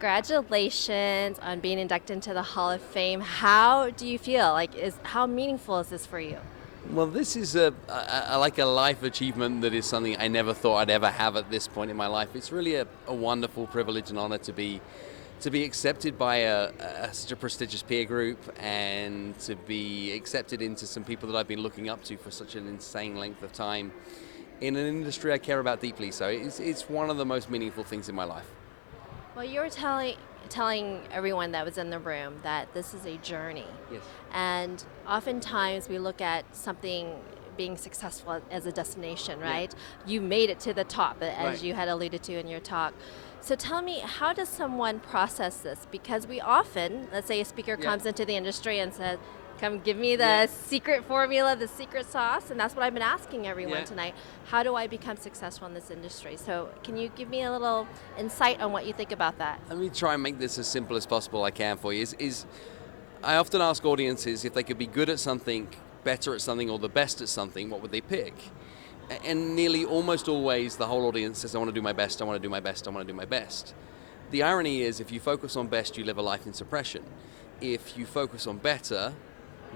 congratulations on being inducted into the Hall of Fame. How do you feel? How meaningful is this for you? Well, this is like a life achievement that is something I never thought I'd ever have at this point in my life. It's really a wonderful privilege and honor to be accepted by such a prestigious peer group and to be accepted into some people that I've been looking up to for such an insane length of time in an industry I care about deeply. So it's one of the most meaningful things in my life. Well, you were telling everyone that was in the room that this is a journey. Yes. And oftentimes we look at something being successful as a destination, right? Yeah. You made it to the top, as right. you had alluded to in your talk. So tell me, how does someone process this? Because we often, let's say a speaker comes into the industry and says, come give me the secret formula, the secret sauce, and that's what I've been asking everyone tonight. How do I become successful in this industry? So can you give me a little insight on what you think about that? Let me try and make this as simple as possible I can for you. I often ask audiences if they could be good at something, better at something, or the best at something, what would they pick? And nearly almost always the whole audience says, I want to do my best, I want to do my best, I want to do my best. The irony is if you focus on best, you live a life in suppression. If you focus on better,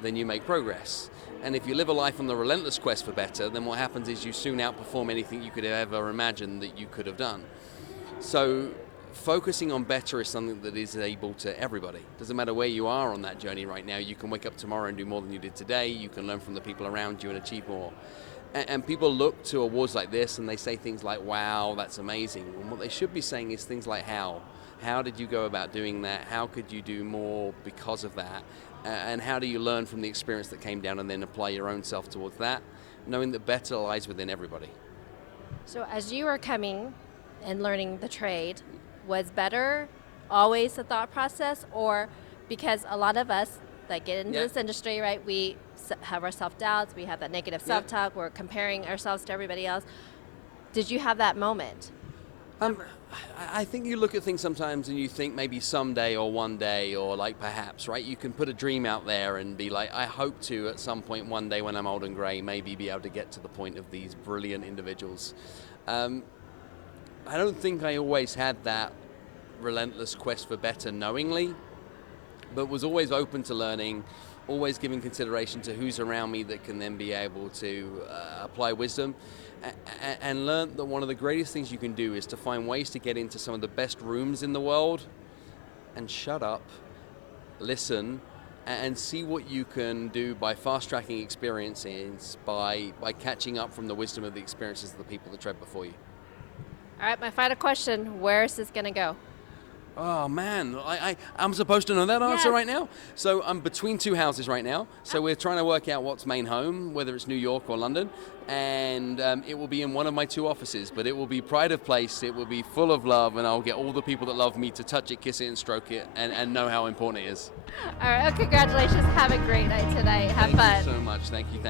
then you make progress. And if you live a life on the relentless quest for better, then what happens is you soon outperform anything you could have ever imagined that you could have done. So focusing on better is something that is able to everybody. Doesn't matter where you are on that journey right now. You can wake up tomorrow and do more than you did today. You can learn from the people around you and achieve more. And people look to awards like this and they say things like, wow, that's amazing. And what they should be saying is things like how. How did you go about doing that? How could you do more because of that? And how do you learn from the experience that came down and then apply your own self towards that, knowing that better lies within everybody? So as you were coming and learning the trade, was better always the thought process? Or because a lot of us that get into this industry, right, we have our self-doubts, we have that negative self-talk, we're comparing ourselves to everybody else. Did you have that moment? I think you look at things sometimes and you think maybe someday or one day or like perhaps, right? You can put a dream out there and be like, I hope to at some point one day when I'm old and gray maybe be able to get to the point of these brilliant individuals. I don't think I always had that relentless quest for better knowingly, but was always open to learning, always giving consideration to who's around me that can then be able to apply wisdom. And learned that one of the greatest things you can do is to find ways to get into some of the best rooms in the world and shut up, listen, and see what you can do by fast-tracking experiences, by catching up from the wisdom of the experiences of the people that tread before you. All right, my final question, where is this going to go? Oh man, I'm supposed to know that answer right now? So I'm between two houses right now, so we're trying to work out what's main home, whether it's New York or London, and it will be in one of my two offices, but it will be pride of place, it will be full of love, and I'll get all the people that love me to touch it, kiss it, and stroke it, and know how important it is. All right, well, congratulations, have a great night tonight, have fun. Thank you so much, thank you.